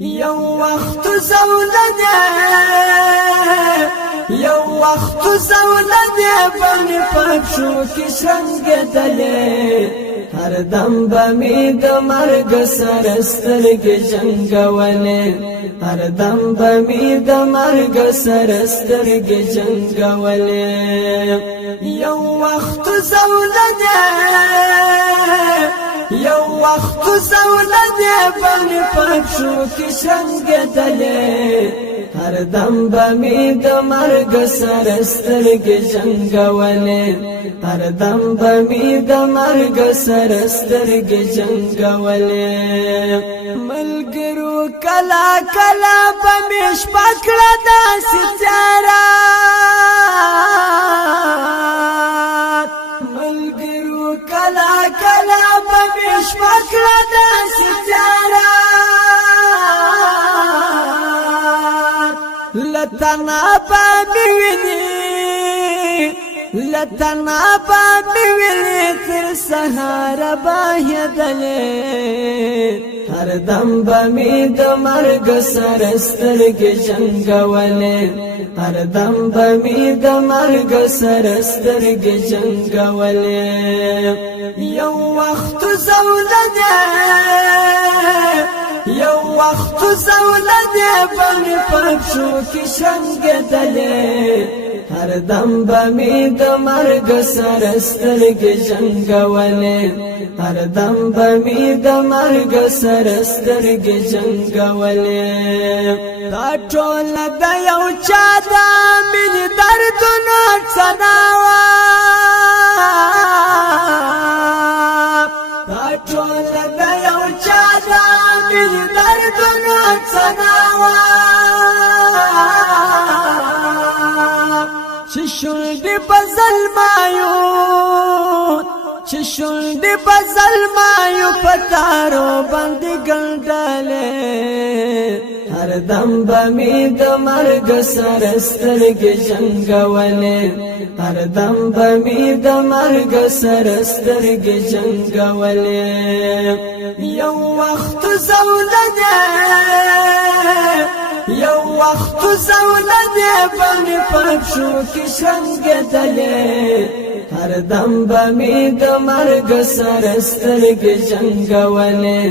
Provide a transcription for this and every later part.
یو وخت زولده یو وخت زولده بنی پکشو کشنگدلی هر دم بمی د مرگ سرسترگی جنگولی هر دم بمی د مرگ سرسترگی جنگولی یو وخت زولده یو وخت زولده بنی پکشو کشنگدلی هر دم بمی د مرگ سرسترگی جنگولی هر دم بمی د مرگ سرسترگی جنگولی ملګرو کلا کلا بمیش پکړه داسې تیارات ملګرو کلا کلا بمیش پکړه داسې تیارات لتنا بمی ویني لتنا بمی ویني تر سهار باهدلې هر دم بمی د مرگ سرسترگی جنگولی هر دم بمی د مرگ سرسترگی جنگولی یو وخت زولده یو وخت زولده بمی پکشو کشنگدلی هر دم بمی د مرگ سرسترگی جنگولی هر دم بمی د مرگ سرسترگی جنگولی دا ټول د یو چا د مینې دردونو څناوه دا ټول د یو چا د مینې دردونو څناوه چې شونډې په ظلمایو چې شونډې په ظلمایو په تارو باندې ګنډلې هر دم بمی د مرگ سرسترگی جنگولی هر دم بمی د مرگ سرسترگی جنگولی یو وخت زولده یو وخت زولده بمی پکشو کشنگدلی هر دم بمی د مرگ سرسترگی جنگولی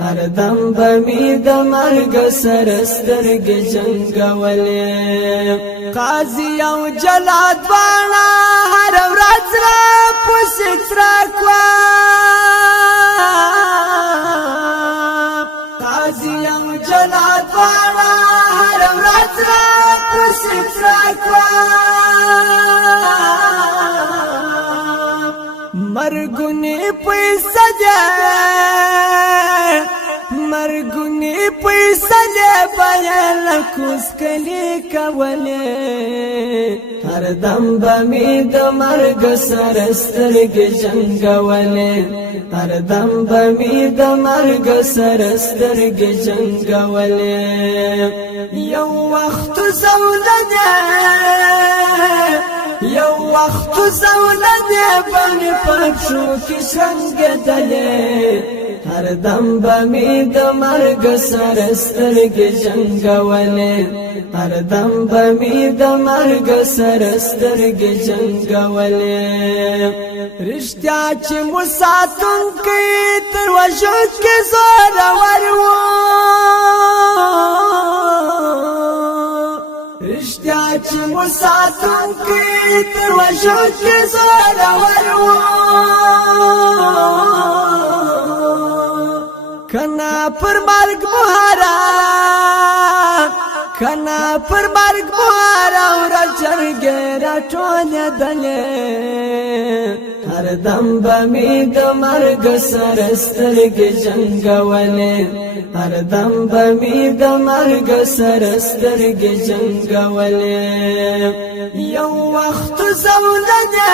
هر دم بمی د مرگ سرسترگی جنگولی قاضی او جلاد وانا هر ورځ را پوسټ راکوا قاضی او جلاد وانا هر ورځ را پوسټ راکوا مرګونی پیسې ده مرګونی پیسې ده بیان کوس کلی کولې هر دم بمی د مرگ سرسترگی جنگولی هر دم بمی د مرگ سرسترگی جنگولی یو وخت زولده یو وخت زولده بمی پکشو کشنگدلی هر دم بمی د مرگ سرسترگی جنگولی هر دم بمی د مرگ سرسترگی جنگولی رشتیا چې مو ساتونکی تر وجود کې زورور وو رشتیا چې مو ساتونکی تر وجود کې زورور وو کنا پر مرگ بوهارا کنا پر مرگ بوهارا ورا جرگی را ټول دلی هر دم بمی د مرگ سرسترگی جنگولی هر دم بمی د مرگ سرسترگی جنگولی یو وخت زولده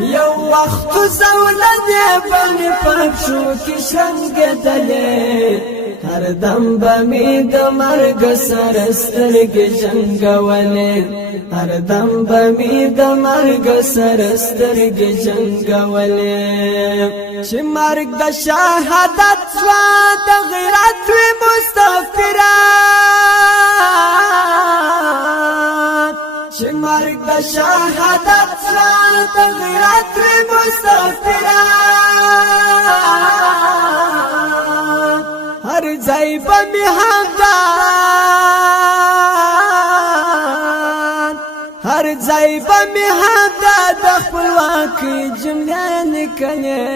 یو وخت زولده بمی پکشو کشنگدلی هر دم بمی د مرگ سرسترگی جنگولی هر دم بمی د مرگ سرسترگی جنگولی چې مرگ د شهادت وا د غیرت شهادت راته غیرت مسافران هر ځای به مې همدان هر ځای به مې همدا د خپلواکۍ جملې لیکلې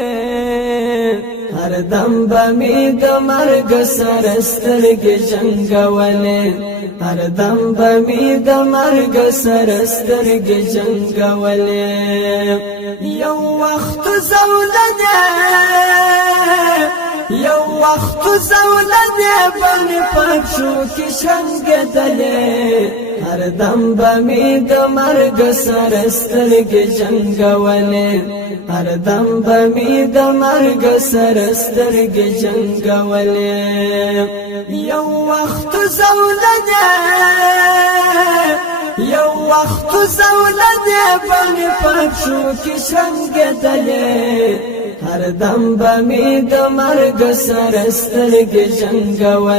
هر دم به مې د مرګ سره سترګې جنګولې هر دم به مې د مرګ سره سترګې جنګولې یو وخت زولنې یو وخت زولنې باندې پښو کې شنګېدلې هر دم به مې د مرګ سره سترګې جنګولې هر دم به مې د مرګ سره سترګې جنګولې یو وخت زولنې یو وخت زولنې باندې پښو کې شنګېدلې هر دم به مې د مرګ سره سترګې جنګولې